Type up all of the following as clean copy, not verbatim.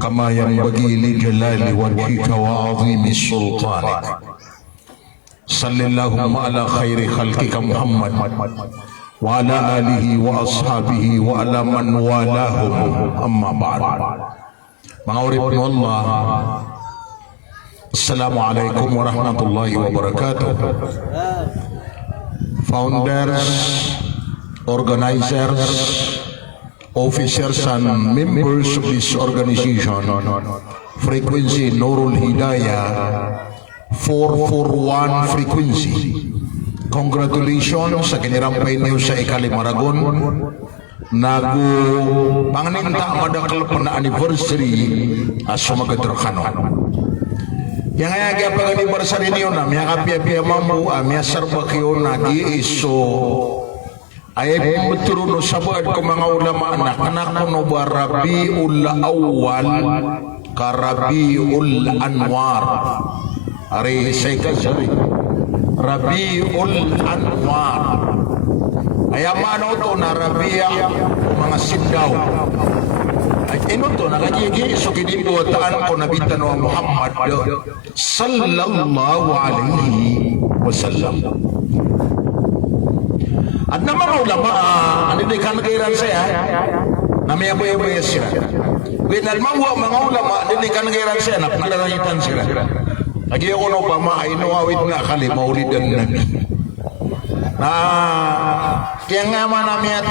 كما ينبغي لجلال وجهك وعظيم سلطانك. صل اللهم على خير خلقك محمد وعلى آله وأصحابه وعلى من والاهم. أما بعد. Ma'uribun Allah, Assalamualaikum warahmatullahi wabarakatuh. Founders, organizers, officers and members of this organization, Frequency Nurul Hidayah 441 Frequency, congratulations sa kinirampay niyo sa Ikalimaragon. Nagu panganinta madakal na anniversary as sumagadrakano. Yang ayaga pag anniversary niyo na miya kapya-pya mamu miya sarbakyo nagi iso ay pumuturuno sa buad ko mga ulama anak no ba Rabiul Awwal ka Rabiul Anwar. Ari say kasari Rabiul Anwar. Ayamano to na Rabia mga sindaw. Ay ino to nakagigi so kinibuotaan ko nabitan wa Muhammad sallallahu alaihi wasallam. At na mga ulama anidikan kairan saya namaya boy-boy sila. Winalmawa mga ulama anidikan kairan saya na pagdarayitan sila. Lagi ako no pa maainuawit na kali maulidan nabi. Kaya nga manamiyat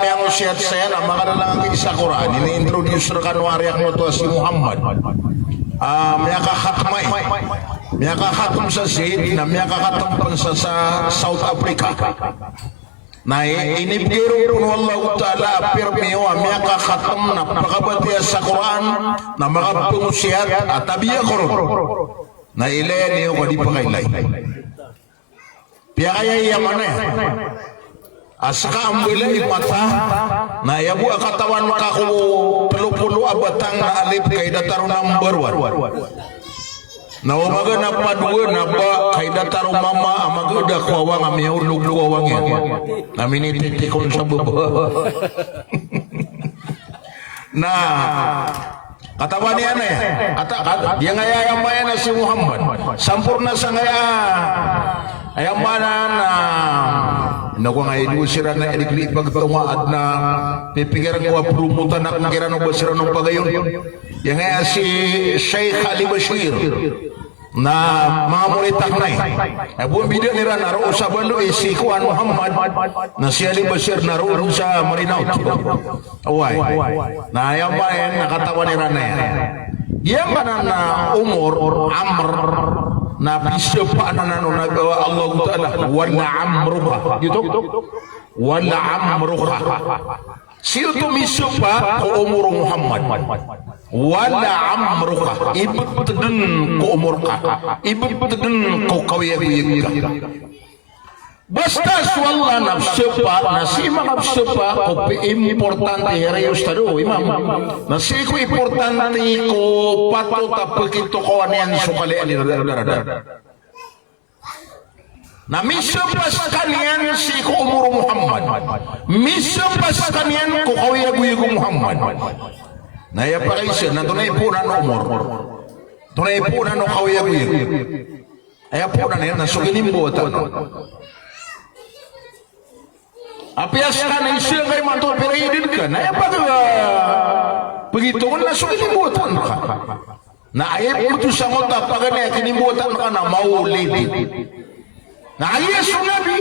miyang usyat saya na makadalang ang isa Quran ini-introduce na kanwari ang to si Muhammad miya kakatum sa Zaid na miya kakatum sa South Africa na inibigiro po wallahu ta'ala pirmiwa miya kakatum na pakabatiya sa Quran na makapungusyat at tabiya koron na ilayan niyo ko di pakailay. Pia kaya iya mana ya? Asaka ambulay mata na yabu akatawan makaku pelu-pelu abatang na alip kay datar number 1. Na umaga na padua na ba kay datar mama amaga da kwawang amihur lugluwang yan. Namin ititikon sa baba. Na katawan niya na ya. Dia ngaya maya na si Muhammad. Sampurna sa ngaya. Ayang mana na naku nga idusira na edikli pagtungaad na pipigiran ko prumutan na kinakiran ng basira ng pagayon. Yang nga si Sheikh Ali Bashir na mga muritak na eh. Buong video nila naroon sa balo si Kuan Muhammad na si Ali Bashir naroon sa Marinaw. Away. Na ayang mana nakatawa nila na yan. Yang mana na umur Amr na bisyo pa na nagawa Allah Ta'ala wala amruha gitu wala amruha siyo tumisyo pa ko umur Muhammad wala amruha ibutudun ko umur ka ibutudun ko kawiyag ka basta swalla nafsu pa nasi nafsu pa ko importante herayos tado imam nasi ko importante ko pato tapakito ko anian sukali ani radar na misyo pas kanian si ko umur Muhammad misyo pas kanian ko kawiyag Muhammad na ya paisa na tunay po na umur tunay po na kawiyag ay po na na suginin mo ta apias ka na isya kay mantul periodin ka na apa begitu na sugilimutan ka na ayat putus ang otak pag kinimutan ka na maulid na ayas nabi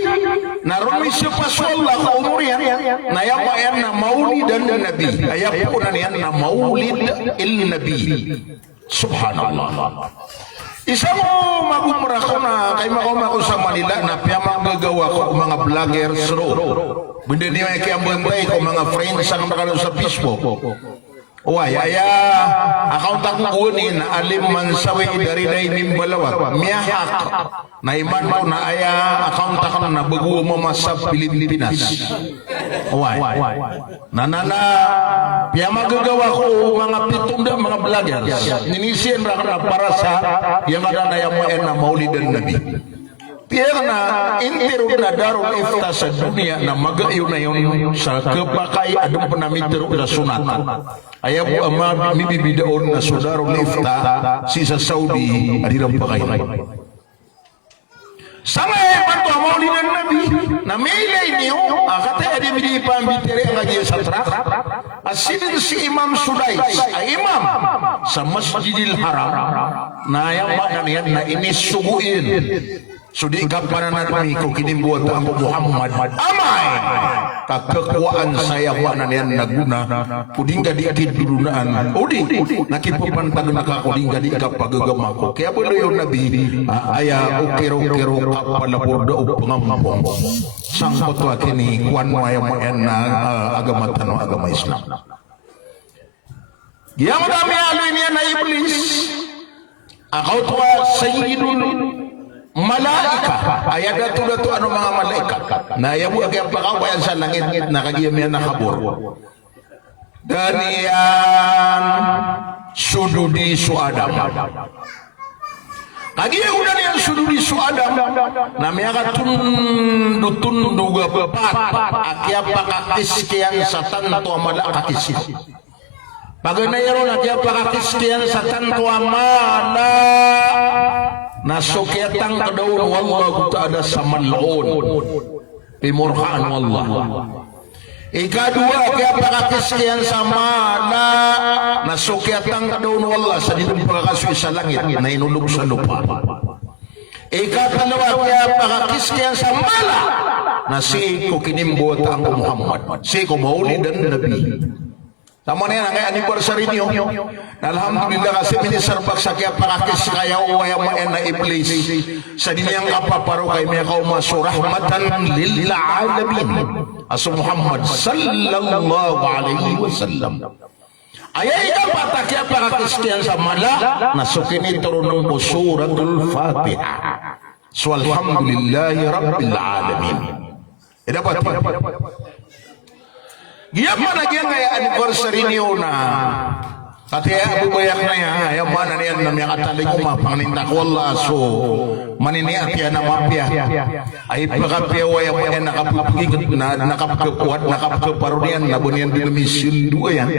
naroon may siya paswala ka umur yan na yapayan na maulid ang nabi ayap po na yan na maulid il nabi subhanallah. Isa mo magumra ko na kay makoma ko sa Manila na piya magagawa ko mga vlogger sro. Benda niya ay kiyambay ko mga friends ang nakalo sa Facebook. Uway, aya account ako kunin alim man sawi dari day mimbalawa. Miyahak na iman mo na aya account ako na bago mo sa Pilipinas. Uway. Nanana piya magagawa ko mga pitunda mga vloggers. Ninisiyan ra na para sa yang ada na yang na Maulid dan Nabi. Pirna intirog na darong ifta sa dunia na magayon na yun sa kapakay adong panamitirog na sunatan. Ayaw mo ama mibibidaon na sa darong ifta si sa Saudi adilang pakay. Sangay bantu amawli ng Nabi na milay niyo akatay adi bidi pambitire ang kajiya sa trak asidin si Imam Sudais ay imam sa Masjidil Haram na yang maknanya na inisuguin sudi kapanan nabi ko kinimbuat ang Muhammad amay kakakuan saya maknanya naguna puding gadi kidulunaan udi nakipupantag nakakuding gadi kapagagama ko kaya boleh yung nabi aya ukiro-kiro kapalapur daw pengampong sangkot wa kini kuan waya maen na agama tano agama Islam yang dami alin niya na iblis akaw tuwa sayyidul malaika ayat datu ano mga malaikat na yabu agam pakawayan sa langit na kagiyam yan nakabur dan yan sududi su Adam kagiyam udah yan sududi su Adam namanya tundu gapat akia pakakis kian satan tu amala kakis paganayaron akia pakakis kian satan tu amala nasuketang kadaun wallahu ta'ala samal'un pimurhaan wallah ikadua kaya pakakiskian sama na nasuketang kadaun wallah sa dinong pagkakaswi sa langit na inulog sa lupa ikatalawa kaya pakakiskian sa mala na si ko kinimbuot ang Muhammad si ko maulid dan Nabi tama na yan ang anniversary niyo alhamdulillah kasi minisarbak sa kaya pakakis kaya uwaya maen na iblis sa dinyang kapaparo kay may kaumaso rahmatan lil alamin aso Muhammad sallallahu alaihi wasallam ayay dapat kaya pakakis kiyan sa mala nasukin iturunong po suratul Fatiha so alhamdulillahi rabbil alamin dapat Giyama na giyang ngaya anniversary niyo na kataya bubayak na yan yung mana niyan na mga kataling umapang nindak wala so maniniat yan na mapya ay pagkapya waya pa yan nakapupigit na nakapkapuat nakapkaparunian na bunian din mission dua yan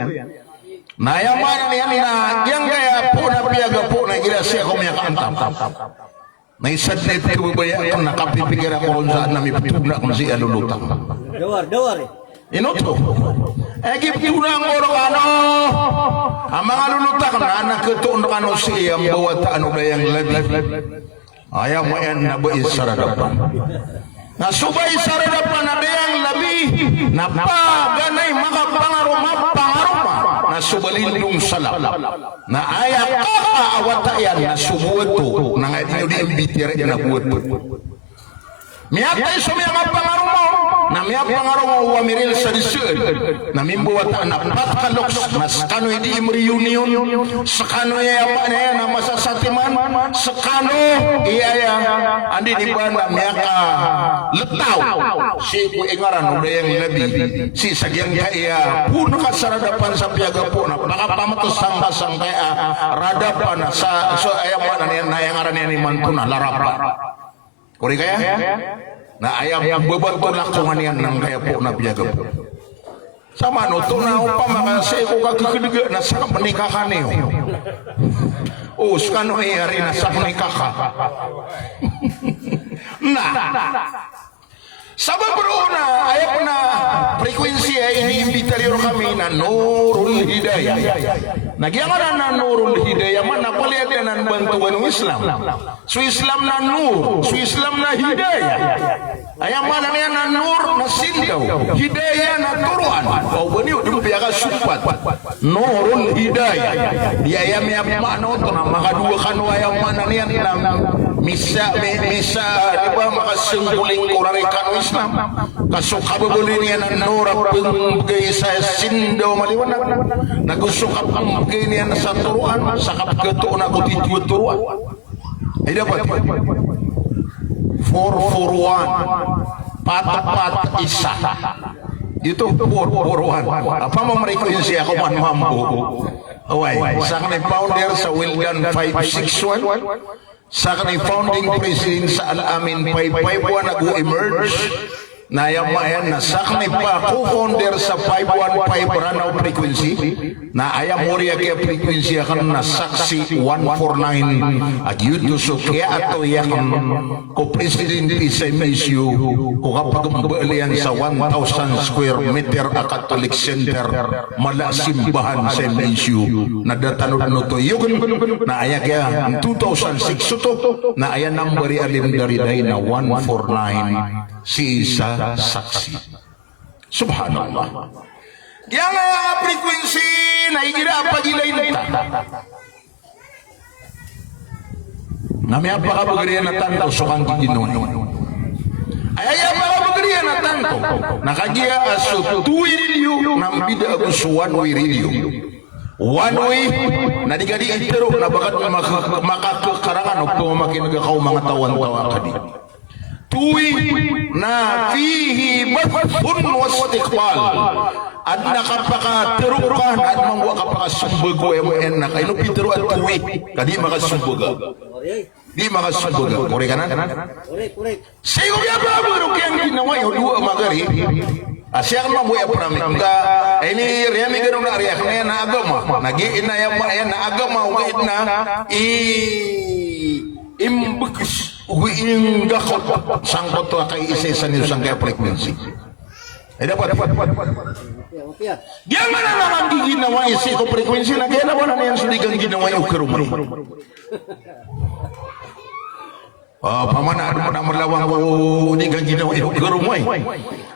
na yung mana niyan na giyang kaya po na piyaga po na gila siya kung mga kaantam na isad na ipagbubayak kung nakapipigir ako ron saan na may putugna kung siya lulutang Dawar inoto gipuna ang orang ano ang mga lulutak na anak ketuon ano siya ang bawat ano dayang labib ayaw mo yan nabai saradapan nasubay saradapan na dayang labi na paganay makapangaruma nasubalindong salap na ayaw kaawatayan na subueto na nga inyo di imbitire na bueto miyatay sumiyang pangaruma na may pangarong wamiril sa disir na mimbuwat anak pataloks mas kano hindi reunion sa kano yaman na masasatiman sa kano iya andi di ba na miyaka letaw si ku ingaran udah yang lebih si sagyang kaya puno ka sa radapan sa piyaga po na baka pamatusang kasang kaya radapan sa so ayaman na yang aran ni mantuna larapan kuri kaya na ayam bebantu lakungan yan ng kaya po na biyaga po sama no to na upama kasi ko kagkagdaga na sa panikakan niyo skano hari na sa panikaka na sabab beruna ayap na frekuensi ay iniimbitaryo kami na Nurul Hidayah nagyangan na Nurul Hidayah mana palihat na bantuan Islam so Islam na nur so Islam na hidayah ayam mana niya na nur na sindaw hidayah na turuan o bani udum biyaga supat Nurul Hidayah di ayam ya mano to na makadua kan ayam mana niya na misa di ba makasungguling kurarikan Islam kasuk kabulin niya na nur pengay sa sindaw maliwanag nagusukap ang pagay niya sa turuan sa kapagkatuon ako tituwa turuan ay dapat 441 pat isa itu 441 apa memeriksa siya ako man mambo away sa kanay founder sa Wildan 561 sa kanay founding president sa Al-Amin Paypaybuan nag-emerge na yamayan na sa kanay pa co-founder sa 515 Ranao frequency na ayam moria kaya frequency akan na saksi 149 at yun so kaya ato yakan ko president sa MSU ko kapag mabalian sa 1,000 square meter a Catholic Center mala simbahan sa MSU na datanod no to yun na aya kaya 2006 to na aya number alim dari na 149 si isa saksi. Subhanallah. Yang frekuensi na igira pagilay nita. Nami apa kabagriyan na tanto so kang Ginoo. Ay apa kabagriyan na tanto. Nakagiya aso tuwilyo ng bida ako sa one way radio. One way na di gadi itero na bakat makakakarangan o pumakin kau mga tawan-tawa kadi. Tuwi na fihi mathun wastiqbal at nakapakaterukan at mangwa kapakasumbag ko MN na kayo pitero at tuwi kadi makasumbaga di makasumbaga kore kanan sayo kaya ba bro kaya ginawa yung dua magari asyang mamuya pramik ka ini riyami ganun na riyak na yan na agama nagiin na yan na agama ugaid na imbagis uwiing gakot sangkot to kay isa niyo sang kaya frequency ay dapat diyan nga na naman ginawa isi ko frequency na kaya naman na yan suligang ginawa yung kerumay pamanaan mo na malawang uligang ginawa yung kerumay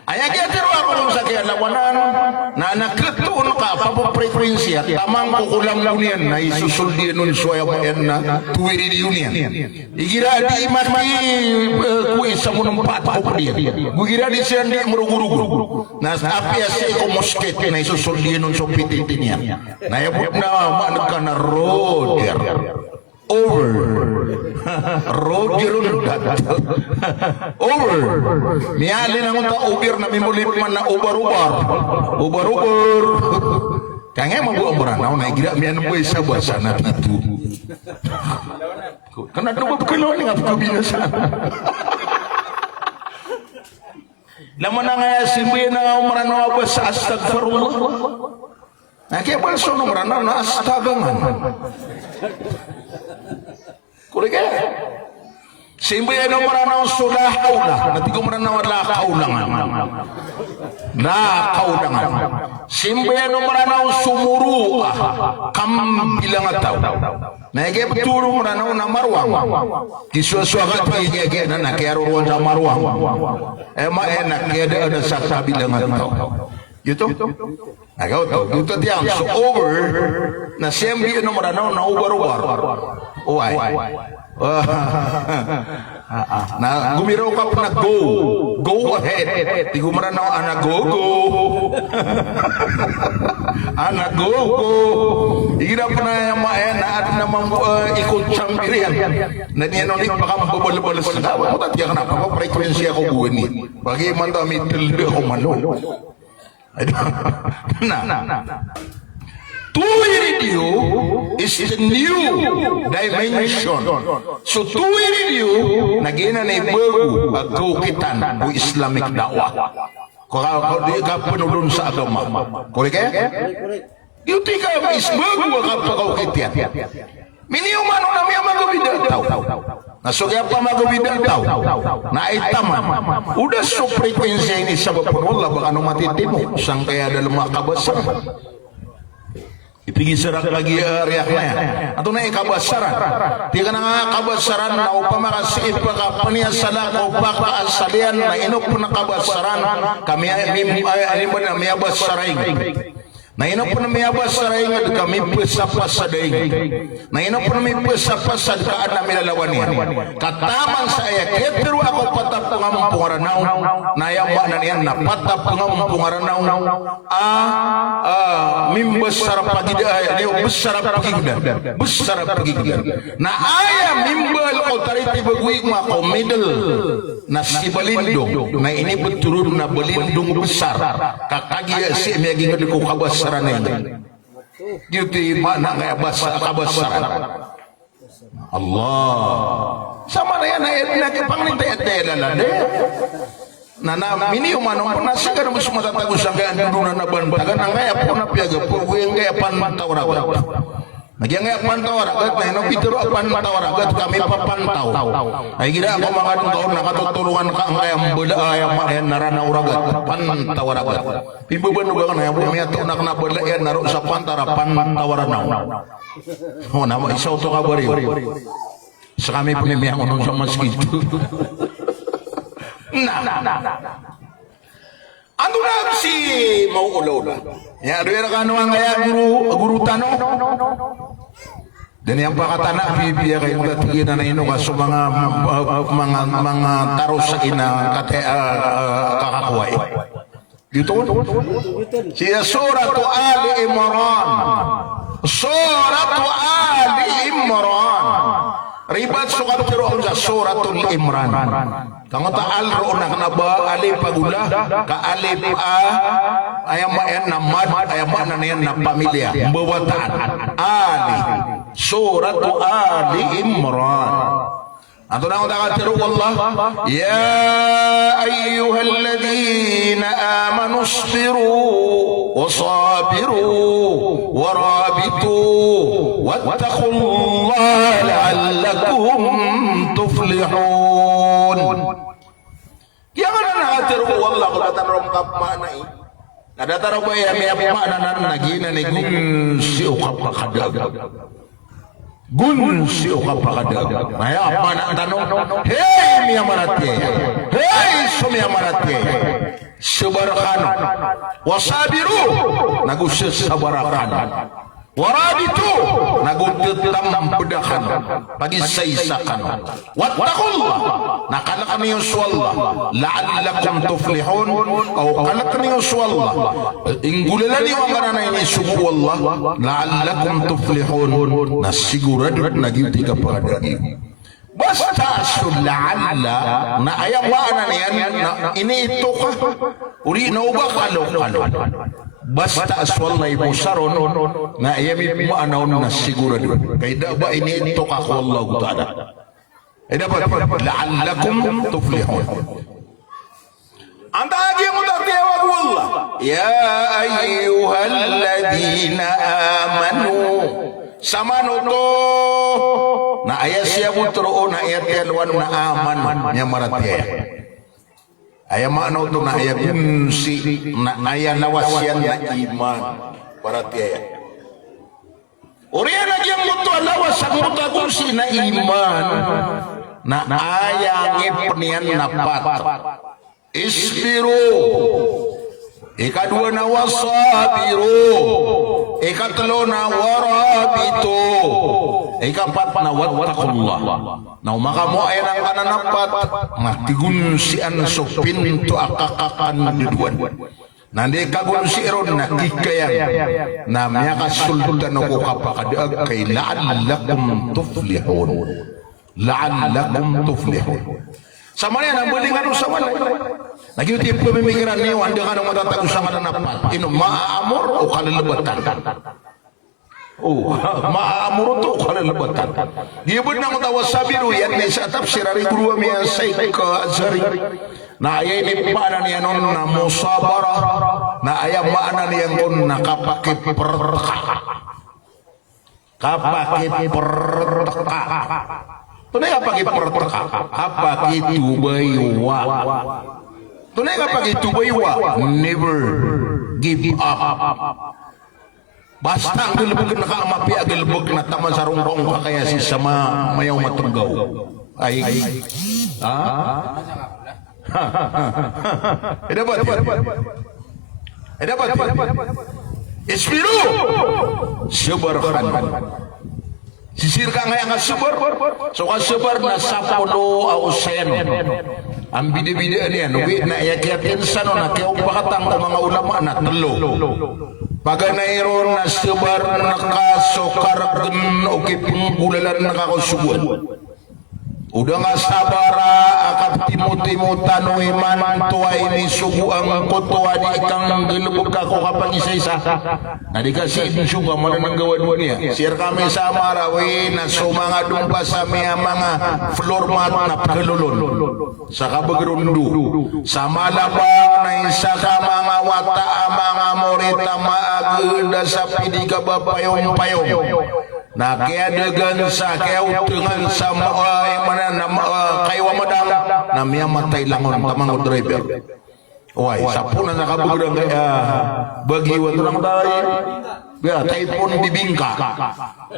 ay kaya tiro ako nung sa kaya lawanan na nakatuon ka papapre-frequency at tamang kukulang lang yan na isusuldian nun suwaya mo yan na tuwiri yun yan igira di imati kuwi sa munong pata ko diyan igira di siya di murugurugur na api asya ko mosket na isusuldian nun so pititin yan na yabot na maanag ka na roder Roger over miyali na ngunta ubir na mimulip man na ubar kaya mabuang beranaw na igira miyan mo isa basa na itu karena dubab kelon nga pagkabinasan laman na nga simbi na umaranaw basa astagfirullah na kaya balso na umaranaw na astagangan kurega simbi ano maranaw sulahaw na natigo maranaw lakaulangan simbi ano maranaw sumuru kambilang ataw nage beturo maranaw na marwang kiswaswagat pagigya na nakiaruruan sa marwang enak kaya ada sa kabilang ataw yuto agaw to yuto diyan so over na simbi ano maranaw na ubar-ubar uay na gumiraw ka pa na go ahead di gumara na anak go anak go hirap na yung maena at namang ikot siyang birihan na niyan ulit baka mababalas na dawa mo tatya ka na papaprekwensi ako buwan ni bagi man dami tilde ako malo Tuwi radio is the new dimension. So tuwi radio nagina na ibago agkukitan o Islamic dakwah. Kung di ka punulun sa agama. Korek kaya? Yuti ka isbago agkukitian. Miniyuman na miya magabida tau. Nasugya pa magabida tau. Naitaman. Udah so frekuensi ini sabab Allah baka nung matitimo. Sang kaya dalam makabasa. Ipigi serak lagi riak na yan. Ato na ikabasaran. Di ka na nga kabasaran na upamakasip ka paniasala ko baka asalian na inok po na kabasaran kami ay na miyabasaray. Na inok po na miyabasaray nga kami pasapasaday. Na inok po na may pasapasad kaan na minalawan niya. Kataman sa ayakit pero ako patapungam pungaranaw na yamba na niyan na patapungam pungaranaw mimbesar pagigdan na aya mimbal authority bagui ko middle na si balindong na ini beturun na balindong besar kakagiya si emyaging ko kabasaran ini yuti mana kaya kabasaran Allah sama na yan na pangintay-atay lalade na mini umanong po nasa ka naman sumatatago sa kaya duro na nabantagan ang kaya po na piyaga po yung kaya pantawaragat nagyang kaya pantawaragat na yun pitero pantawaragat kami papantaw ay gina ako mga taon nakatutulungan ka ang kaya bala ay naranauragat pantawaragat pibabanuga ka na yan po may taon na kanabala yan naro sa pantara pantawaranaw o naman isaw to ka bari sa kami pinimiyang unong sa maskito Ando na si Mauulaw na. Ya, doon ka ano ang kaya guru tanong. Dan yang pakatana bibiya kayo tatigin na ino kaso mga taro sa ina kakakuway. Dito? Siya Suratu Ali Imran. Suratu Ali Imran. Ribat sukat tiroon sa Suratul Imran. Tangota alro na kanaba alif pagula ka alif ayam maen na mad ayam na yan na pamilya mbawatan Ali Suratu Ali Imran. Ato na utak tiru Allah ya ayyuhalladzina amanu isbiru wasabiru warabitu wattaqullaha la'allakum tuflihun. Jangan nahatir Allah kata rom kapmana i. Ada tarabay may mana nagina ni gun si ukapakadag. Gun si ukapakadag. Ay mana tanong hey miya marate. Hey sumya marate. Subarakan wasabiru nagusus sabarakan. Warabitu nagudetam bedakan pagi saisakan wattaqullah nakalakan yuswallah la'allakum tuflihun au kalakan yuswallah inggulalani wangana ini subu wallah la'allakum tuflihun nasigurad nagiti kapada basta la'alla na ayam wa ananian ini itu kah uri nauba kalau basta aswallay musaron na iyami mo anaw na sigurado kay ba ini ito kakwallahu ta'ala ay dapat la'allakum tuflihun anta agi mo tartiyawag wallah ya ayyuhalladina amanu samano to na ayat siya butro na ayat yan na aman niya maratiyaya ayam makna itu na ayam si na ayam nawasyan na iman paratiaya. Uriya lagi yang mutu lawas ang mutagun si na iman na ayang ipnian napat. Isbiru. Ikadua na wasabiru. Ikatlo na warabitu. Ikapat na wattaqullah. Now makamu ay nang kananapat matigun si anso pinto akakakan diduan. Nandi kagun si iron na kikayan na miya kasultan ako kapakadag kay la'allakum tuflihun. La'allakum tuflihun. Sama niya nang buling ano sa wala. Nagyutip pamimikiran niyo anda ka nang matatagos sa kananapat. Ino maamor o kalalabatan. Oh, maamuro to kalalabatan. Gibon nang tawas sabiru yan ni sa tafsir ari guru mi Said ka Azhari. Na ayay ni paana niya non na musabara na ayam maana niya kon nakapakipertaka. Kapakipertaka. Tunay kapakipertaka. Kapakitubaywa. Tunay kapakitubaywa. Never give up. Basta ang gilbog na kaamapi, ang gilbog na taman sa rungkong ka kaya si sama mayaw matunggaw. Ay, ha? Dapat. Isbiru! Sabarkan. Sisir ka ngayon nga sabar. So ka sabar na sapulo o seno. Ang bidi-bidi niya, nuwi na iyakiyatin sa no, na kaya pakatang mga ulama na talo. Pagka nairon na sabar nakasokar o kipungulalan nakakasubuan. Udah nggak sabar akap timut-timutan iman tua ini suku ang kutua di ikang gelebuk ako kapag isa-isa. Nah dikasih juga mana nanggawa dunia. Sir kami sama rawi na sumanga dumpa sa mga floor mat na pagkalulon. Sa kabagrundu. Sama labang na isa ka mga wata mga morita maagda sa pidi ka ba payong-payong. Nah kaya degan sa kaya utungan sa mana kayo madam namanya matay langon tamang driver. Wah, sapunan nakabugrang kaya bagi watrang tayo. Ya, typhoon bibingka.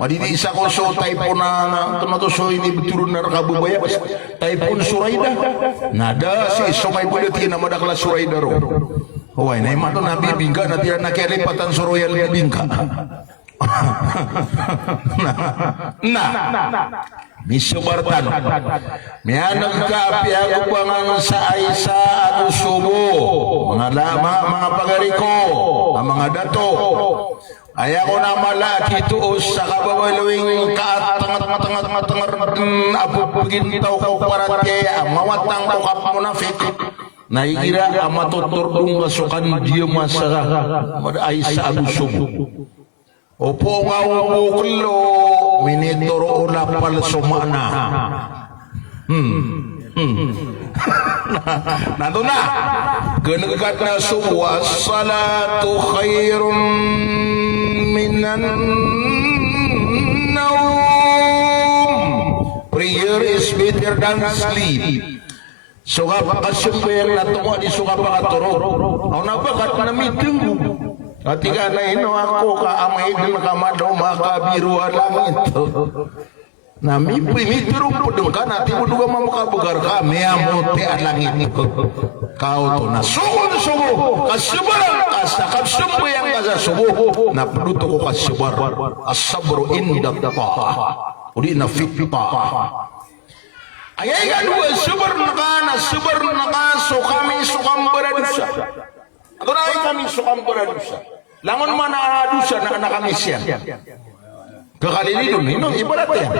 Madidi isa ko so typhoon na tumato so ini beturun na kabubaya bas typhoon Suraida. Nada si somay bulati na madakla Suraida ro. Wah, na imato na bibingka na tira na kelipatan sa Royal Bibingka. Misubartan mianag ka piago pangang sa Aisa ako subo mga pagariko mga dato aya ko na malaki tuos sa kababaluing kaat-tangat apupugin tao ko parate mawatang ko kap munafik naikira amatuturdong kasukan diyo masa Aisa ako subo. Opo nga umuklo, minituro na pal sumana. Nandun na. Ganagat na suwa, salatu khairun minan naum. Prayer is better than sleep. Suka pakasumbayang natungo di suka pakaturo. Ako na bakat na mitinggo. Ketika na ino ako kaamay din nakamadaw makabiru langit. Na mipimiru po doon ka natin mo duga mamakabugar ka miyamote ang langit. Kau to na sugo kasubaran ka sa kasumbayang ka sa sugo na puluto ko kasubar asabro indat pa uli na fitpa. Ayay ka duga subar na ka so kami sukam baradusa. Ito na ay kami sukam baradusa. Langon mana dusa na nakamisyan. Kakalilidon, ino, ibarat yan.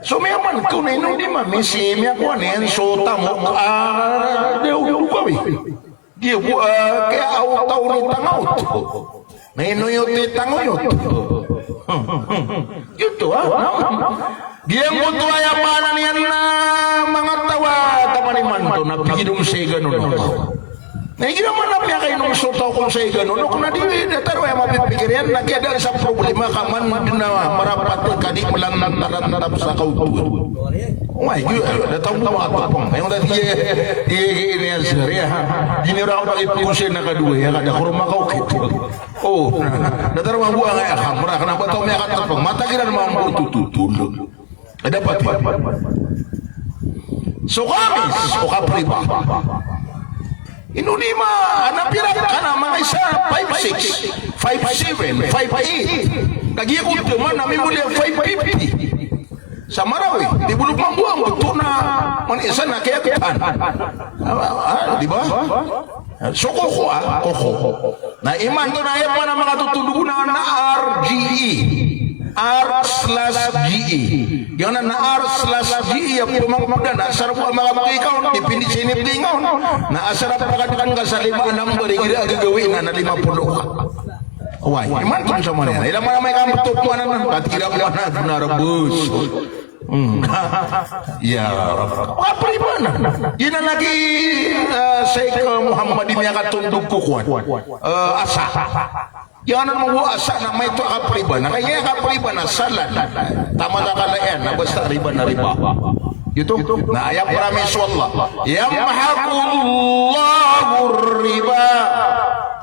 So may aman ko na ino di mamisi, may ako yan, so tamo, dew kami. Diyo, kaya aw-taw ni tangaut. Na ino yung titanguyot. Yuto, ha? Diyan mo to ay amanan yan na mga tawa, tamaniman to, napigidong sa ganun. Hindi naman napya kayo nung sutaw kung sa gano'n. Kung na di nataro ay mapipikir yan, nagyadaan sa problema ka man din na marapat ka di mo lang natarantap sa kautuan. Umay, nataw mo mga tapang. Ngayon dati ini yan sir. Ginira ko pakipusin na kaduwe, kada kurma kaukit. Oh, nataro ang buwan ay akamra, kanapa taw may akatapang. Matagilan mo ang tututulog. Dapat. So kamis, o kapriba. Inunima, napirap ka na mga isa, 5'6", 5'7", 5'8". Kagiyakot naman, namin muli 5'50". Sa Marawi, di bulog mang buwang, buto na man isa na kayakatan. Di ba? So koko na iman to na yan pa na mga tutulunan na RGE. R/GE. Yang na R/GE yang pemangkudan asar po mga ikaw dipindit sinip lingaw na asar pagkatakan ka sa 5-6 barigira gagawin na 50. Why? Iman kung sa mana ilang mga may kamatupuan na katira mo na narabus. Ya apa mana? Yun ang lagi Sheikh Muhammad niya katundog kukuan asa. Yan ang mga asa na may ito akapriba na kaya akapriba na salan tama na kalayan na basta riba na riba ito na ayam promise wallah yamhaqullahu riba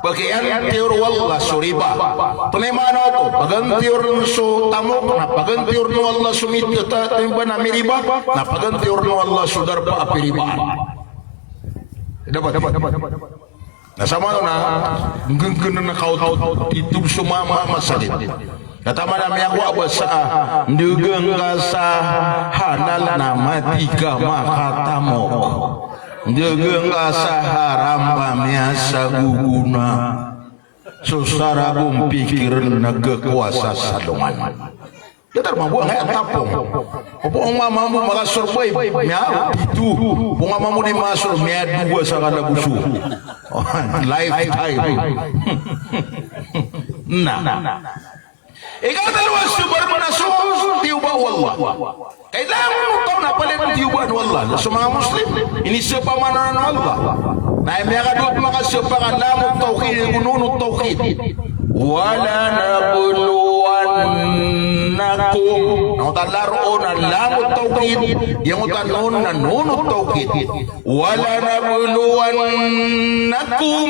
bagian tiur wallah suriba penimana ito pagantiur so tamok na pagantiur no Allah sumit timba na miriba na pagantiur no Allah sudar pa apiribaan dapat na sama na genggen na kaut itub sumama masalit katama na miyak wa sa ndugeng ka sa halal na matika makatamok ndugeng ka sa haram pamya sa guguna susara kong pikiran nagkakuasa sa lungan Datar mabuang ay tapong. Opo ang mamamu makasurvive. Miya itu. Kung mamamu di masur miya dua sa kalabusu. Lifetime. Nah. Ikaw dalawa subar manasus tiuba wallah. Kailangan mo ito na palit ng tiubaan wallah. Sa mga Muslim, ini sepamanan Allah. Na miya kadot makasapakan lamot tauhid, gununod tauhid. Wala nabuluwannakum. Nautan laroon ang lamot tauhid. Yang utan noon na nunod tauhid. Wala nabuluwannakum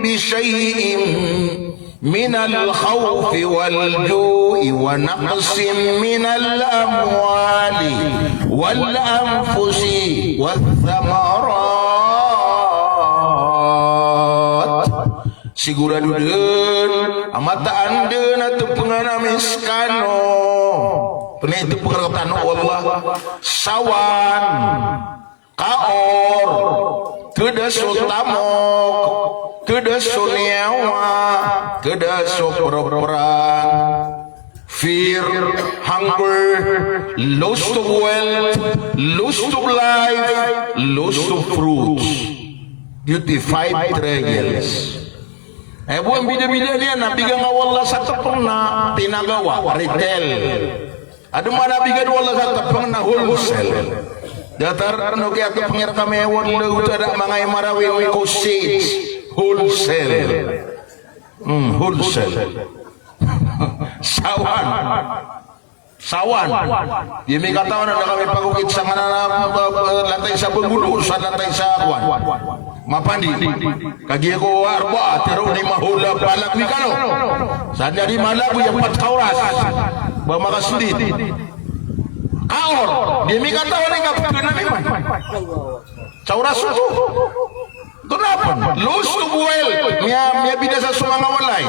bisyai'im من الخوف والجوع ونقص من الأموال والأنفس والثمرات sigura dudun amata anda na tepengana miskano pernah itu pengertian Allah sawan kaor kedeso tamok kedeso nyawa kedeso perang fear, hunger, lust of wealth, lust of life, lust of fruits. Beauty five trials. Buang bida-bida dia nabigang awal sa tapong na tinagawa, retail. Ada mana bigan wala sa tapong na wholesale. Datar ano kaya kapangir kami wala utada mga marawin ko seeds wholesale. Wholesale. Sawan dia may katawan na kami pagukit sa lantai sa bulu sa lantai sa kuwan mapandi kagi ko arba tero ni mahula palagwi kano sadya di malabu yang patauras ba makasudit kaor dia may katawan na kapagana naman sauras itu kenapa lust to buel miya bida sa sumangawalay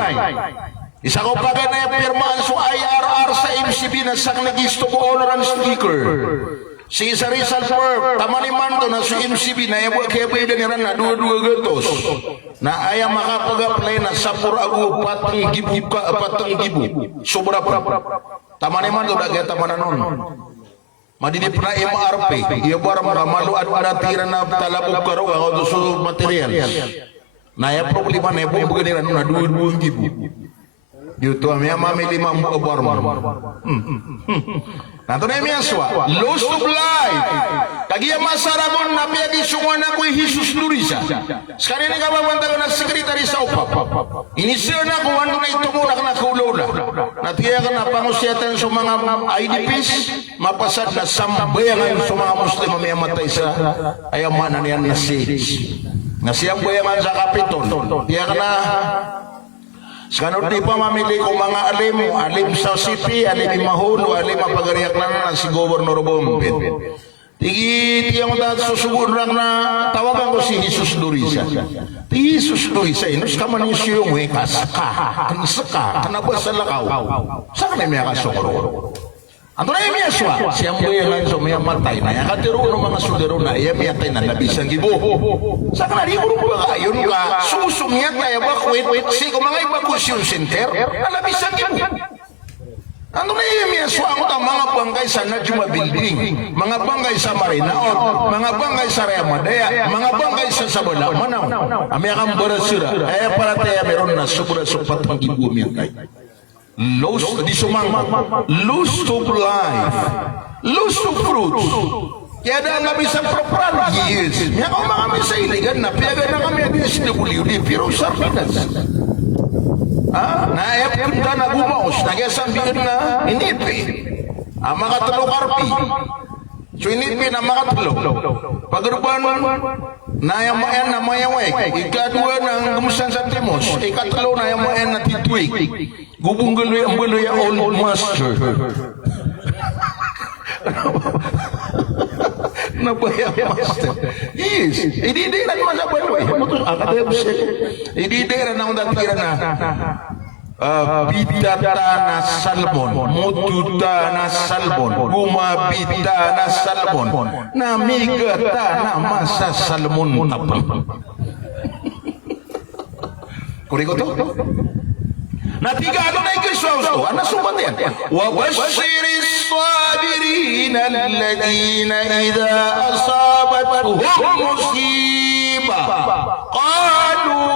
isa ko pa ganaya pirmaan so IRR sa MCB na sak nagisto ko honoran speaker. Si isa Rizal Perp, tamaniman to na sa MCB na yabu kaya ba yung na dua-dua gatos. Na ayaw makapag-apply na sa purago patang gibu. Sobra pa. Tamaniman to na kaya tamananon. Madini pernah MRP, iya barang malu ada tira na talabog karo ako so material. Na ya problema na yabu beganiran na dua-dua gibu. Yuto amia mami lima mukobor. Nanto na miya swa. Lost of life. Kagiya masaramon na piya di sungan ako Jesus Lurisa. Sekarang ini kababantagan na sekretary sa UPAP. Inisir na kung ano na ito mo na nakaulola. Natiya ka na pangusyatan sa mga IDPs. Mapasad na sambayangan sa mga Muslim amia matay sa ayamanan yan na siege. Nasiyang bayangan sa Kapitol. Tiya ka na sekarang di pa mamili ko mga alim sa CP, alim mahulo, alim mapagariyak na si Gobernador Bombet. Tigi ang dahil susubun lang na tawagan ko si Jesus Lurisa. Jesus Lurisa, inus ka man yung siyong kasaka, kanabasa lakaw. Saan ka na may kasokoro? Anto na yung miyaswa, siyang buyalan sa mga matay na yan. Katiro ng mga sudero na iya miyatay na nabisang gibo. Sa kanariguro ba yun ka, susumiyat na yaba, wait, si kung mga evacuation center, na nabisang gibo. Anto na yung miyaswa, ang mga bangkay sa Najuma Building, mga bangkay sa Marinaon, mga bangkay sa Reamadaya, mga bangkay sa Sabala, Manaw. Ami akang barasura, ay para tayo meron na sobra-sopat pang gibo miyatay. Lost di sumang lost of life, lost of fruits. Kaya dahil nga bisa proper years. Miya ko mga misa iligan na piyagan na kami ang SWD pero sardinas. Naayap kita na gumaos, nagyasambihan na inipi. Ang mga talokarpi. So inipi na mga talo. Pagruban nayamaan na mayaway. Ikadua ng gumusan sa Timos. Ikatalo nayamaan na titwig. Gubong galoy ang baloy ang old master. Nabaya master. Yes. Ididira naman sa baloy. Ididira naman datira na. Bidata na salmon, mututa na salmon, gumabita na salmon, namigata na masa salmon tapang. Kuri ko to? Natiga ano na ikiswaw ana subat yan. Wa basyiris sabirin alladhina idza asabatuhum musibah qalu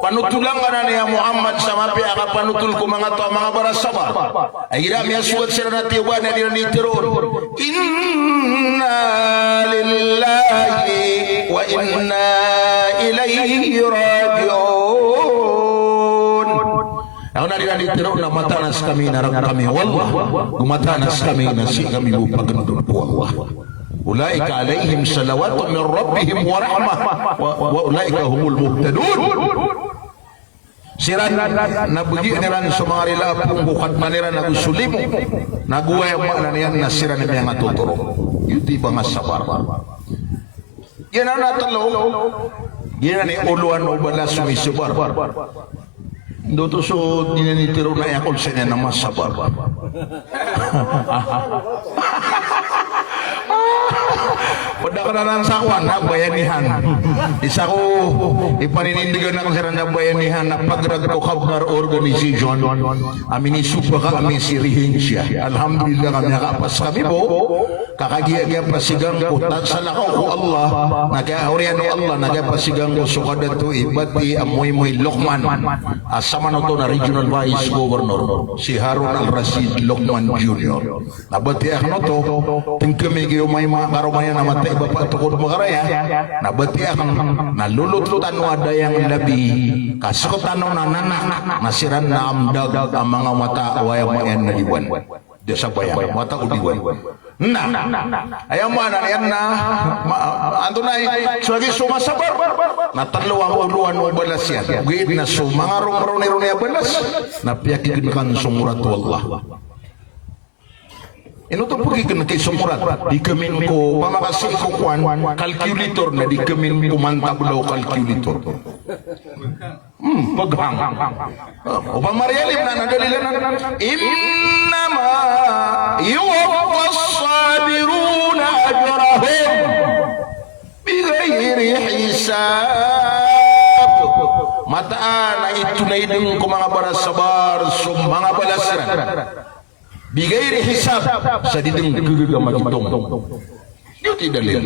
panutulang ka na niya Muhammad sa mapi aka panutul ko mga to mga barasabar ay ira miya suwat sila na tiwa na nila ni teror inna lillahi wa inna ilaihi raji'un. Ako na nila ni teror na matanas kami narang kami wallah gumatanas kami na si kami bupagandun po Allah. Ulaika alaihim salawatu min rabbihim wa rahmah wa ulaika humul muhtadun. Siran nabugi niran sa mga rilapong bukat manira nagusulimo naguway ang mga niyan na siran na mga tuturo yun di ba nga sabar yan ang natalo yan ang uluan o balas may sabar doon so dinanitiro na yakol sa niya na masabar pada ka na lang sa kwan na bayanihan isa ko ipaninindigan ako sa randa bayanihan na pagragko kabnar organization amin isupa ka amin sirihin siya alhamdulillah kami nakapas kami po kakagiya pasigang ko sa lakaw ko Allah nag-aurian ko Allah nagpasigang ko sukada to ibati amoy-moy Lokman asama na to na regional vice governor si Harun Al-Rashid Lokman Jr. nabati ako to tingkami kayo may mga karumayan na matay bapak tukod makaraya nabati ako nalulututan wada yang labi kasukutan na nanak nasiran na amdag ang mga mata awaya mayan na diwan desa bayang mata udiwan nah ayaw mana yan na ando na sebagai sumasabar nataluang uluan o balas yan gayit na sumangarong marunirun ya balas napiyakin kan sumurat wallah ino to pergi kena kay sumurat di kemin ko pamakasi ko kwan calculator na di kemin ko mantap daw calculator paghang o pamarialim na nadalilan innama yuwaffas sabiruna ajrahum bighairi hisab mataan na itu na idung ko mga barasabar sum mga balasran bighairi hisab sa dideng gagagama gitong yun tidak dalil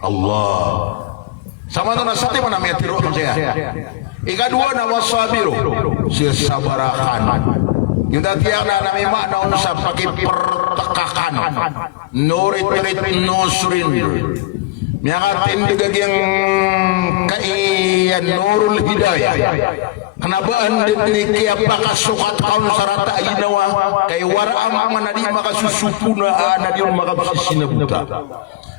Allah sama na sati mo na may tiro ko siya ikadua na wasabiru siya sabarakan yung dati ang nanami manaon sa pakipertakakan no retreat no surrender miyakatin digagyang kaiyan nurul hidayah kenabaan din ni kaya pakasukat kaun sarata inawa kay waram man di makasusupuna na di makasisinabuta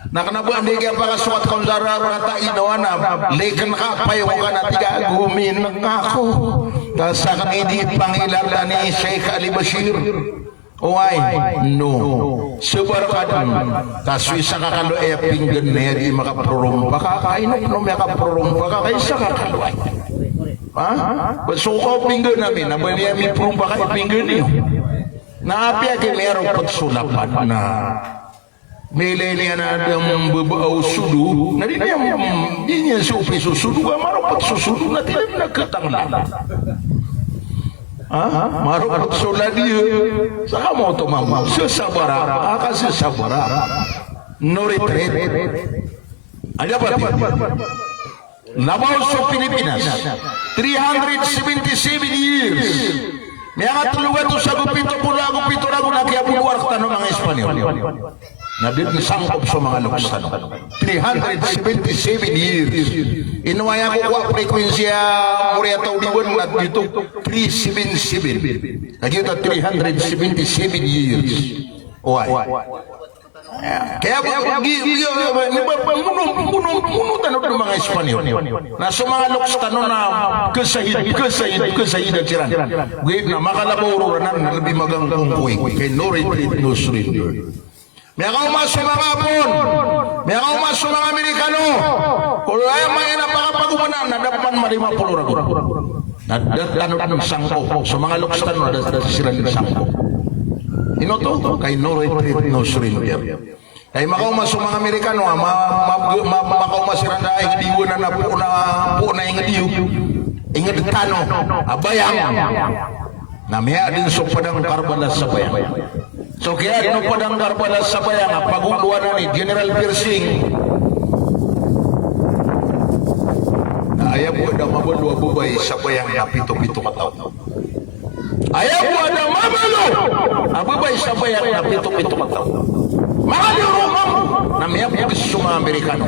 na kenabaan din kaya pakasukat kaun sarata inawa na leken kapay ko ka na tiga gumin ako sa kanidi pangilala ni Sheikh Ali Bashir Why? No. Subarakan kaswi sa kakalo e pinggan na di makaprorong baka kain no makaprorong baka kay sa kakalo ay. Ha? Basuko pinggan namin na bali mi prong baka pinggan niyo. Naapi ake merong pagsulapan na melele na dam bebau sudu na di niya supi susudu marong pagsusudu na di nagkatanglan. Marupot sula dia saka mo to mama sesabara aka sesabara no retreat ada apa Labaw sa Pilipinas 377 years Miangat tulugan to sa gupito pito rago nakiabuluar tanong ng Espanyol nabit ni sangkop sa mga luksan 377 years inuwaya ko kwa frekuensya muriya taudiwan at dito 377 nakita 377 years why kaya munong tanong ng mga Espanyol na sa mga luksan na kesahid at siran gayip na makalabaw na lebih maganggang kuwing kay no retreat no surrender. May ako masuk mga Apon, may ako masuk mga Amerikano. Kung ay may napakapagumanan, nadapan marima pulurago. Nadatanot ng sangko, sa mga lukstan, nadatanot sila ng sangko. Ino to, kay no retreat, no surrender. Kay makaw masuk mga Amerikano, makaw masiran na ay diwan na po na yung diyo. Ingat tano, abayang. Namanya din so padang Karbala sa bayang. So kaya no padang Karbala sa bayang paguluan ni General Piercing. Na ayaw mo ada mabalo bubay sa bayang na pito-pito kataw. Ayaw mo ada mabalo abubay sa bayang na pito-pito kataw. Mga lirumang namaya po sa mga Amerikano.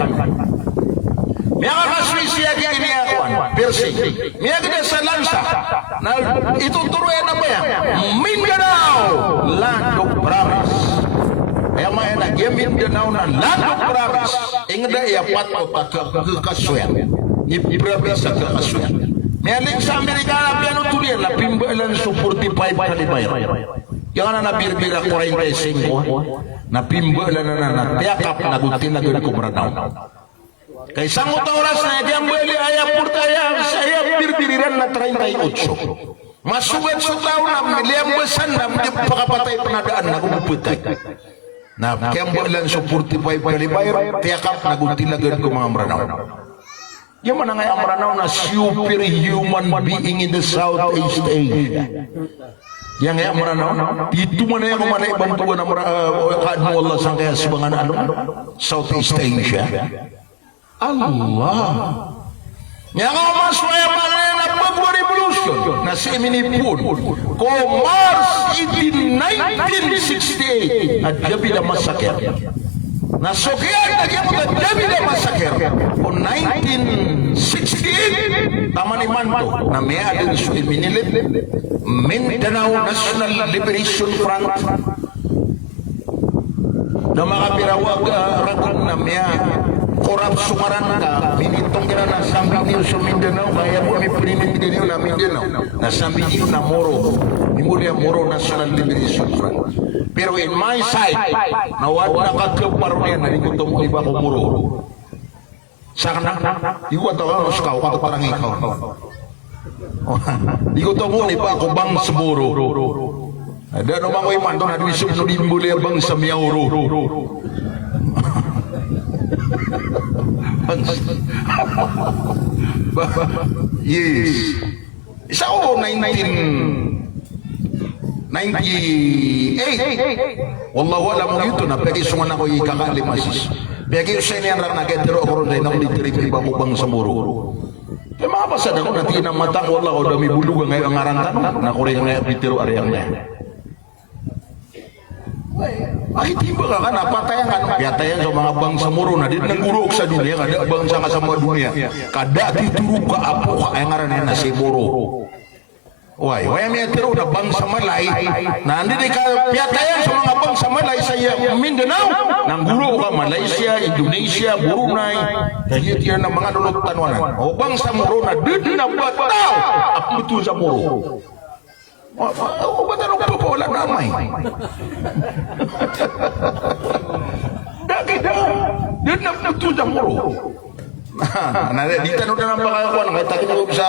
Miya kaswisiya kini akuan Piercing. Miya kita sa lansa. Na ituturuan na ba yan? Mindanao, land of promise. Kaya mga na Mindanao na land of promise. Ingda iapat o kakasuyan. Iprabi sa kakasuyan. Miya ling sa Amerikana piano tulian na pimbalan sa 45 kalibayar. Kaya na nabirbira 45 na pimbalan na tiyakap na gutinagan ko Maranao. Kay sangot oras na diambali ayah purtaya saya birbiriran na 38. Masugat sa tao na miliambasan na pagkapatay panadaan na gumuputay. Na kiambalan sa 45 kalibayar tiyakap na gutinagan ko mga Maranao. Yung man nga ang Maranao na superhuman being in the Southeast Asia. Yang ya Maranao itu mana yang kumalay bantuan ng kaadmo Allah sang kaya sa mga Southeast Asia. Allah. Yang mas maya mana na pag-revolution na si Eminipun ko Mars 1968 at Jabila Massacre. Na Sokian nagyamot at Jabila Massacre ko 1968 taman imanto na may adin sa Eminilip Mindanao National Liberation Front na makapirawag ragon na may korap sumaran ka minitong kira na sambi niyo sa Mindanao kaya mo may prinit niyo na Mindanao na sambi niyo na Moro Imulia Moro National Liberation Front. Pero in my side nawad na kagkaparo niya na rin mo iba ko Moro sana ikaw tawa os ka ako parang ikaw ikaw tawa ni pa ako bang sa Moro ada naman ko iman doon na diwisip no Imulia bang sa Miauro yes. Isa ko 1998. Wallahu alam mo ito na pagi sungan ako ikakalimasis. Pagi sa niyan rak naketero ako rin ako diterip iba ubang sa muro. Kaya mga pasad ako natin ang matang wala ko dami bulugan ngayon ang arantan na ko rin ngayon ditero ariyang na. Makitiba ka napatayan ka patayan sa mga bangsa moro na di nagurok sa dunia kada bangsa ka sa mga dunia kada titurog ka apo ka ay ngaran na si moro way may tiro na bangsa malay na hindi ka patayan sa mga bangsa malay sa Mindanao nangguro ka Malaysia, Indonesia, Brunei kahit yan ang mga lulot tanwanan o bangsa moro na di na bataw at mutu sa moro. Oh, ba't anong pagpapawala namay? Daki daw. Doon na nagtudang mo. Di tanong na lang ba kayo kuwan? Kahit takin ko sa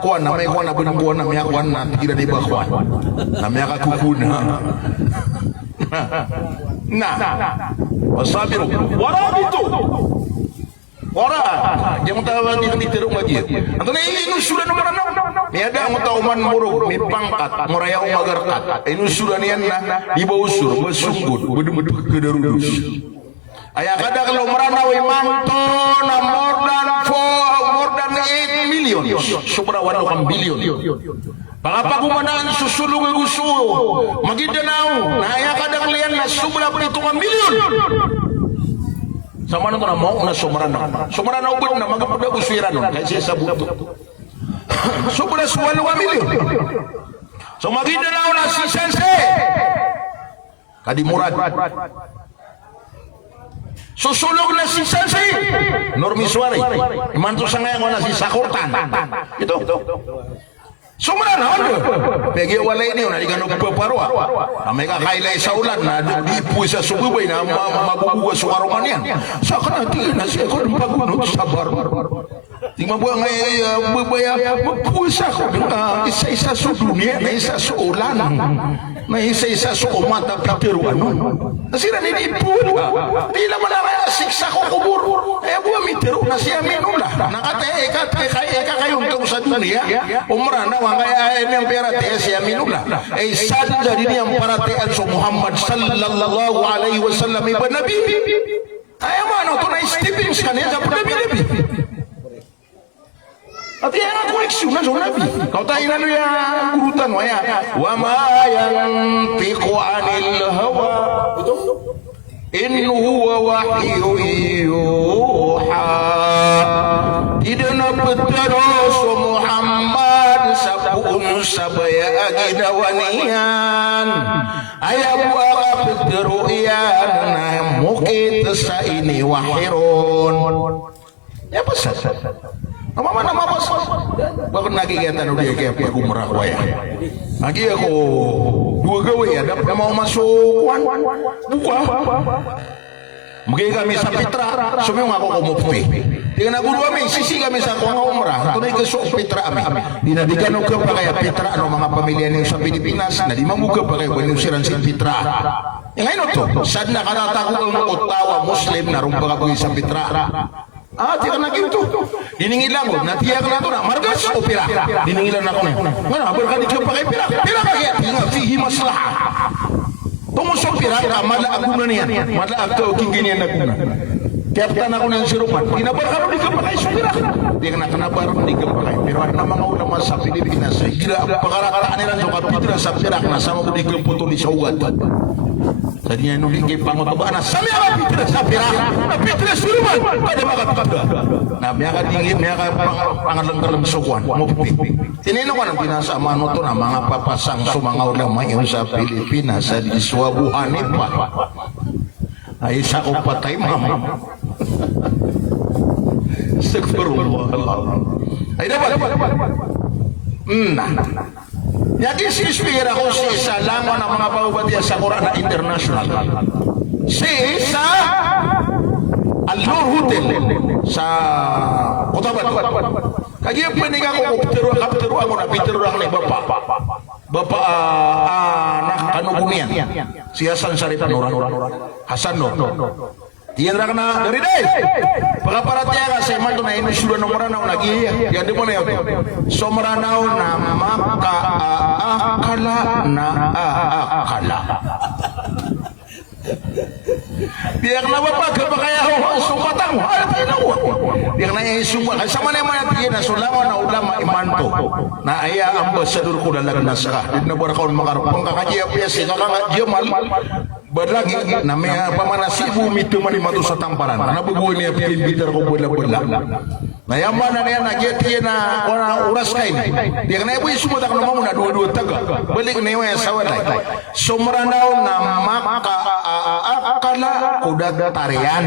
kuwan na may kuwan na binangkuwan na may kuwan na tigira di ba kuwan? Na may kakukuna. Na. Masabi ro. Wala dito. Wala. Yang tawag dito ni Tirong Majid. Ito na inusulan ng Maranao. Niada ang tauman murug may pangkat muraya umagarkat inusuran niyan na ibausur masunggod bedug kedarudus aya kada kalau Maranao manto na more than 8 million sobra 8 billion pangapagumanaan susulong gusto Maguindanao na aya kada kliyan na sobra 7 million sama na to na mo na Sumaranao gud na magapada uswiran kay sa buto sobra 8 milyon. So Maguindanao na si Sense Kadimurad. Susulog na si Sense Normi Suari. Imanto sa ngayon na si Sakurtan. Ito. Sumara na ano? Pegi walay niyo na di ka nagpaparwa. May kakailay sa ulan na di po sa sumubay na mabubuga sa karuman yan. Sa kanati na siya ko ng pagunod sa bar. Tingnan mo ngayon, bubaya, magpusa ko. Isa-isa sa dunia, na isa sa ulan. Na may isa-isa sa umata pero ano nasira nilipun di naman na siksa ko kubur eh buwa mitiro na siya minula nakateka kayong tong sa dunia umrah na wangaya yang perate siya minula eh sad jadi niyang paratean so Muhammad sallallahu alaihi wasallam ibn nabi ay mano to na steppings kanya sa nabi at yan ang koneksyon na sa nabi. Kau tayo na yung gurutan mo yan. Wa ma yantiqu anil hawa. In huwa wahyu yuha. Tidak napataros o Muhammad sa buong sabaya ginawanian. Ayaw ang pagdaruyan na mukit sa ini wahiron. Ya pasal. Nama pas bakit nakikita no dia kayak aku merah waya lagi aku dua gawe ya dapat mau masuk buka mungkin kami sa Pitra semua aku kumupti dengan aku dua sisi kami sa kong umrah tunay ke sok Pitra ami dinadikan ko pakai Pitra ano mga pamilya ng sa Pilipinas na di mabuka pakai penyusiran si Pitra yang lain to sad na kanata ko ng utawa Muslim na rumpa ka sa Pitra tiyak na gitu diningilan ko natiyak na to na margas o pira diningilan ako na ngana berkali ka pakai pira kaya nga fihi maslaha tumusok pira ka mala aguna niya mala agto kinginian aguna Kapten ako ng sirupan dinabar ka di ka pakai pira di kena kenabar di ka pakai pero na mga ulama sa Pilipinas gila pagkarataan nila sa kapitra sa pira na sama di ka putol sa ugat tadinya nung hindi pangutubaan na sami ang pitra sa pira na pitra sirupan ada makapagda na miyaka tingin miyaka pangalanggalang sukuan mupi tinino ka ng pinasama to na mga papasang sumangaw lamang yung sa Pilipinas sa diswabuhanin pa ay isa ko patay mama astagfirullah ay dapat Yaki sispira ko si isa lamang ng mga paubatiya sa Quran na international. Si sa Al-Nur Hotel sa Cotabat. Kaya pwede ako kaptero ako na pitero ako ni Bapa anak kanugumian. Si Hasan Sarip Nur. Hasan Nur. Diyan ra na dari dai. Pagkaparatya ka sa man na inusulan ng maranaw lagi. Yan di mo na yun. So maranaw na makaakala na aakala. Diyak na ba kaya ho sumpatan mo. Ano tinawa? Diyak na yung sumpa. Sa man naman natin na sulama na ulama imanto. Na aya ambasador ko dalag naska. Di na ba ka makarapang kakadya piyasi kakadyamal. Berlagi na may pamanasibu mito manimado sa tamparan na bubuhay niya pinbitar ko bula-bula na yaman na niya nagyati na oras kain di ka na ibu isumutak na mamuna dua-dua taga balik na yung sawalay sumranaw na makaakala kuda tarian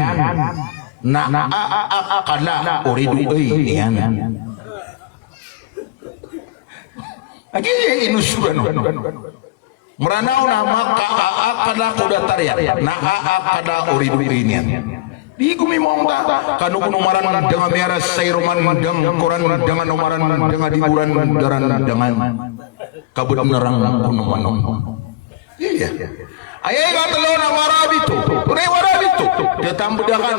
na aakala uriduay yan lagi inusuran meranaw na makaakada kuda tarian na aakada uriduinian di kumimong ta kanukuno maran dengan meras sayroman dengan koran dengan nomaran dengan diburan daran dengan kabut nerang kuno manong iya ayay katalo na marabito tunay warabito katambudakan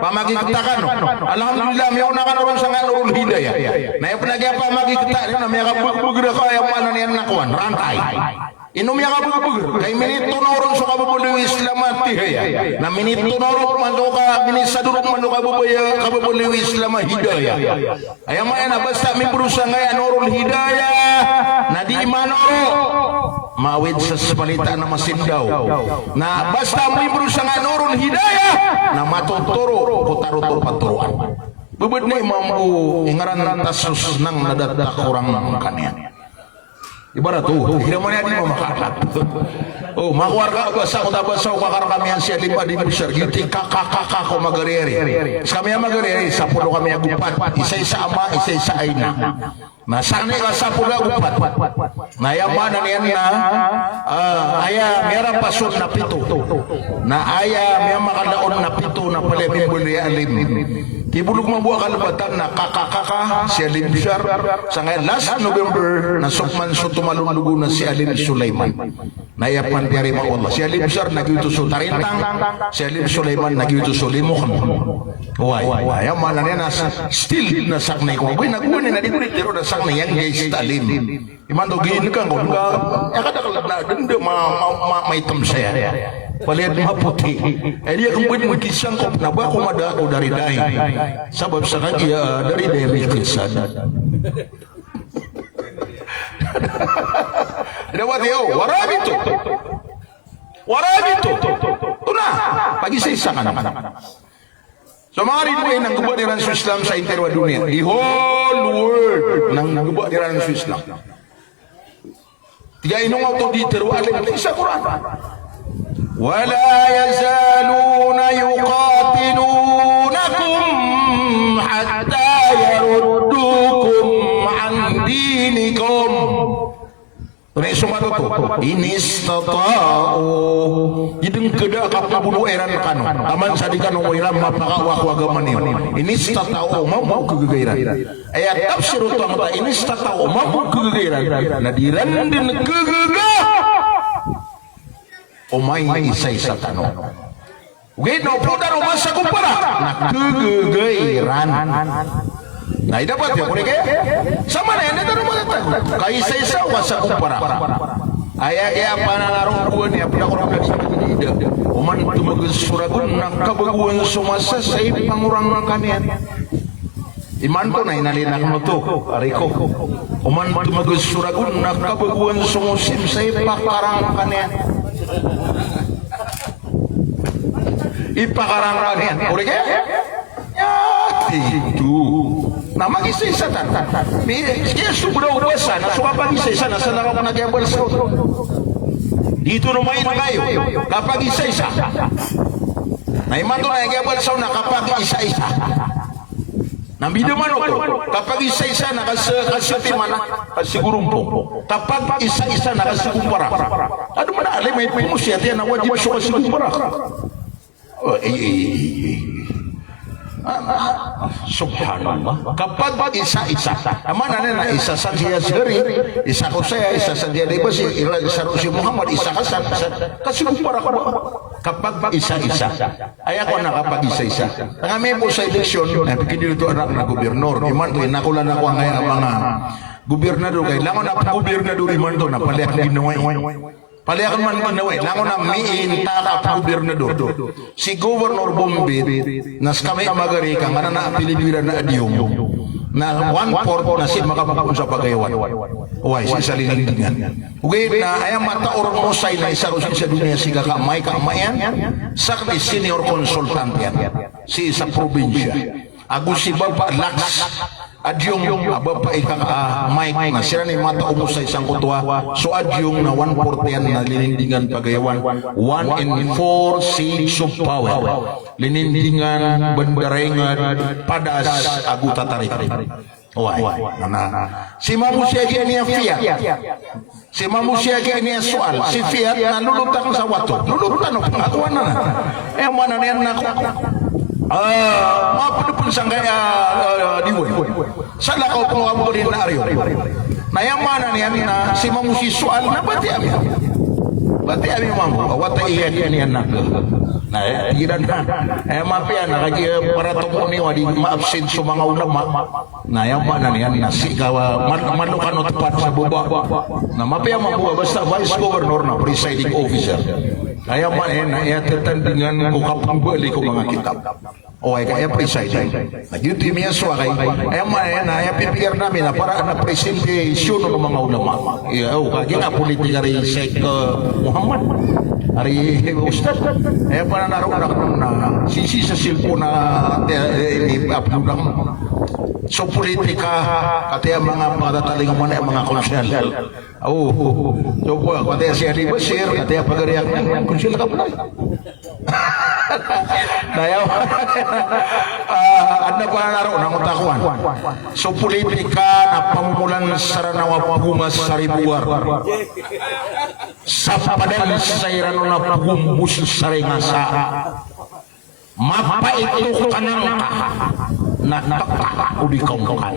pamagi kitakano alhamdulillah may una ka naman sa nurul hidayah na yung pinagya pamagi kita na may kabugbugda kaya paano niyan nakuan rantay Inom yang abug-abug kay minito noron so kabubulong Islam tihaya na minito noron mando ka minisadurok mando kabubulong Islam hidayah ayam na basta mi berusaha ngayon norul hidayah na di manoro mawid sa salita na masindaw na basta mi berusaha norul hidayah na matuturo putarutur paturuan bubud ni mampu ingaran tasus nang nadadak orang kanian ibarat tuh hiramannya di memakat oh mawarga basa ko tabasa ko kami ang siya lima di besar giti kakak ko magareri kami ang magareri sa pulo kami ang gupat isa-isa ama isa-isa aina na sanay ka sa pulo gupat na yaman niyan na aya mera pasun na pito na aya may makadaon na pito na palibing buli alim Ibulog mabuha kalabatan na kakakaka si Alim Shar sa ngayon last November na sukman so tumalulugo na si Alim Sulaiman. Nayapan tiyari Allah. Si Alim Shar nagyuto so tarintang, si Alim Sulaiman nagyuto so limok. Why? Ang mana niya na still nasak na ikaw. Boy, nagbuhan na di ko nitiro nasak na yan guys talim. Iman to gini kang kung ka, kalad na dende may tamsaya. Palihat maputi. Dia kemudian mengkisang kau kenapa aku ada kau dari dahi. Sebab sekarang dia dari dahi kisah. Dapat dia warabito. Tuna pagi seisangan. Sumari dua nang gubat diran Islam sa interwa dunia. The whole world nang gubat diran Islam. Tiga inong auto di terwa alim isa Quran. ولا يزالون يقاتلونكم حتى يردوكم عن دينكم. Ini semua itu ini istata'u ideng keda kapabunuh eran kanu taman sadikan wairam mapakawak wagaman ini istata'u mau kegegairan ayat tafsir utang ini istata'u mau kegegairan nadiran din kegegah Omay isa-isa tanong. Gino po na naman sa kumpara. Nakagagairan. Na dapat ya kuning sama na yan ito naman ito. Kaisa-isa wa sa kumpara. Aya panangarong buwan niya pinakurang na di Uman tumagas suragun ng kabaguan sumasa sa ipangurang ng kanian. Iman ko na inalinak mo to, ariko. Uman tumagas suragun ng kabaguan sumusim sa ipakarang kanian. Ipakarang yan. Uli kaya? Ya, itu. Nama isa-isa tan. Kaya subra-ubra sana. So kapag isa-isa na sa nakang nagyabal sa dito numayin kayo. Kapag isa-isa. Naiman to na nagyabal sa na kapag isa-isa. Nambida man ako. Kapag isa-isa na kasatiman kasigurumpo. Kapag isa-isa na kasigumpara. Ano man na alim, may pumusya tiyan na wajib siya kasigumpara. Subhanallah. Kapag isa-isa. Aman na isa sa siya seri. Isa ko saya, isa sa siya diba si Muhammad, isa kasan. Kasigumpara ko. Kapag isa-isa. Ay ako na kapag isa-isa. Kami po sa eleksyon, napikindi dito anak na gobernador. Iman to, inakulan ako ang kaya mga gobernador. Kailangan na gobernador iman to, napaliak na ginawa. Paliakan man ginawa. Lango na miinta ka gobernador. Si Governor Bombit, nas kami magarika, nga na Pilipina na adyong, na 1/4 na si makapagpapun sa pagayawan. Uway, si sa linindingan. Ugay na, ayang mata orang musay na isa rosin sa dunia si kakamayan, sakli senior consultant yan, si isa probinsya. Agus si Bapa Laks, adyong Bapa Mike na sila ni mata umus sa isang kutwa. So adyong na 1/4 yan na linindingan pagayawan. 1 in 4 seats of power. Linindingan, bandarengan, padas, aguta tarik. Why? Si manusia niya fiat. Si manusia niya soal. Si fiat na lulutan sa wato. Lulutan o pangakuan na. Eh mana niyan na maapun sang kaya diwan. Sana kau pengamu din na aryo. Na yang mana niyan na si manusia soal na bati ami. Bati ami mamu. Wata iya niyan na. Nah, giran na. Mapian na kaya para tumuni wadi maabsin sa mga ulama. Na yang mana niyan na si kawa manukan o tepat sa baba. Na mapian mabuha basta vice governor na presiding officer. Kaya mana ya tertandingan ko kapambali ko mga kitab. O ay kaya presiding. Nagyuti miya suwakay. Kaya mana na ya pipikir namin na para na presentasyon ng mga ulama. Kaya nga politika rin Sheikh Muhammad. Hari Ustaz, para naroon na sisi sa silpo na upload so politika kaya mga patatalingan mo na mga konsyel. So po, kaya si Ali Basir, kaya pagariyak ng konsyel ka pala. Nayaw, ano pa naroon ang utakuan? So politika na pamumulan saranawa pagumas sa ribuar. Sa padan sa irano na pagumbus sa ringasa. Mapa ito kanang nakaka udi kongkongan.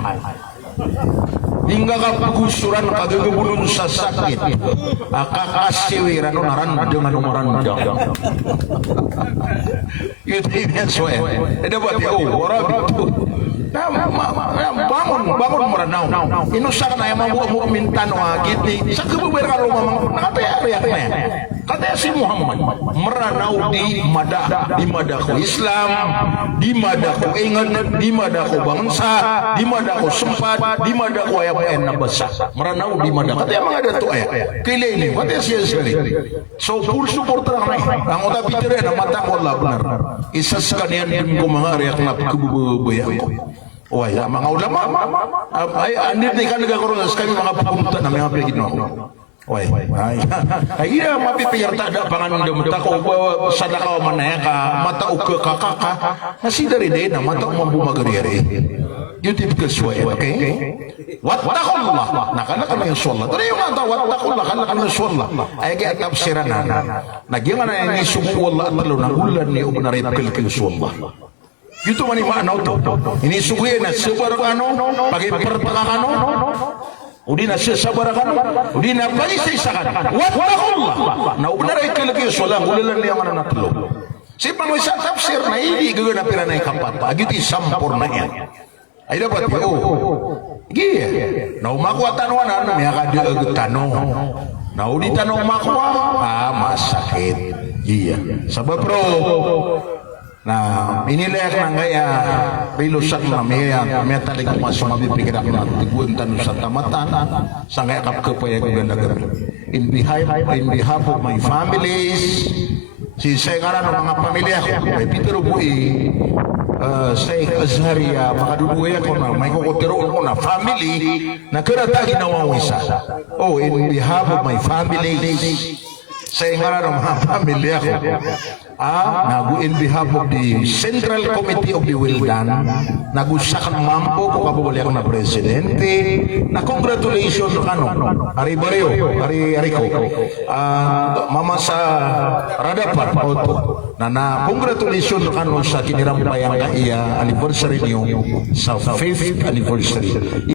Hingga kagusuran kagagabulun sa sakit, akakasiwiran naran dengan marandang. Itu yang soal. Ada buat ya, orang itu. Bangun meranaw. Inusakan na yung mga mukmintan o agiti. Sa kabubuer ka lumamang nakatayak na yan. Kata si Muhammad, meranaw di mada ko Islam, di mada ko ingat, di mada ko bangsa, di mada ko sempat, di mada ko ayam na basa. Meranaw di mada. Kata yung mga dato ay, kaya ini, kata siya sari. So, full support lang na. Ang uta pitire na mata ko Allah benar. Isas kanian din ko mga ariyak na kabubuer ko. Wah ya, mga ulama, ay andir ni kan nagkaroon sa kami mga pupunta na mga pagiging ako. Wah, ay iya mapipiyar tada pangan demta ko sadaka manaya ka mata uke kakaka nasi dari deh na mata mampu magariere. Yutip kesuai, oke? Wattaqullah, nah karena kami sholat. Tadi yang kata wattaqullah karena kami sholat. Ayat kita tafsiran nah gimana ini subuh wallah terlalu nagulan ni ubenarit kelkel sholat. Itu mani makna itu. Ini suguhin na sebar kano, pagi pertakano, udi na sesabar kano, udi na palisakan. Wattaqullah. Na benar ay kalagi solang ulilan niya mana natlo. Si pangwisa tafsir na ini gagana pira na ikampat. Agiti sampurna yan. Ay dapat yo. Giya. Na umakwa tanwanan niya kada agtano. Na udi tanong makwa, masakit. Giya. Sabab bro. Nah, inilah yang kaya rilusan namanya metalik masuk mabipikiran na tiguan sa tamatan sangay kap kepaya ko ganda. In behalf of my families, si saya ngaran ng mga pamilya ko, may Peter Bui, Sheikh Azharia, makadubuya ko na, may kukutiroon ko na family na karata ginawa wisa. Oh, in behalf of my families, saya ngaran ng mga pamilya ko. Nagu in behalf of the Central Committee of the Wildan, nagusakan mampu ko kababaliak na presidente, na congratulations Ari Barrio, Ari ko, mama sa Radapan, na congratulations sa kinirampayang ka iya anniversary niyo sa 5th anniversary.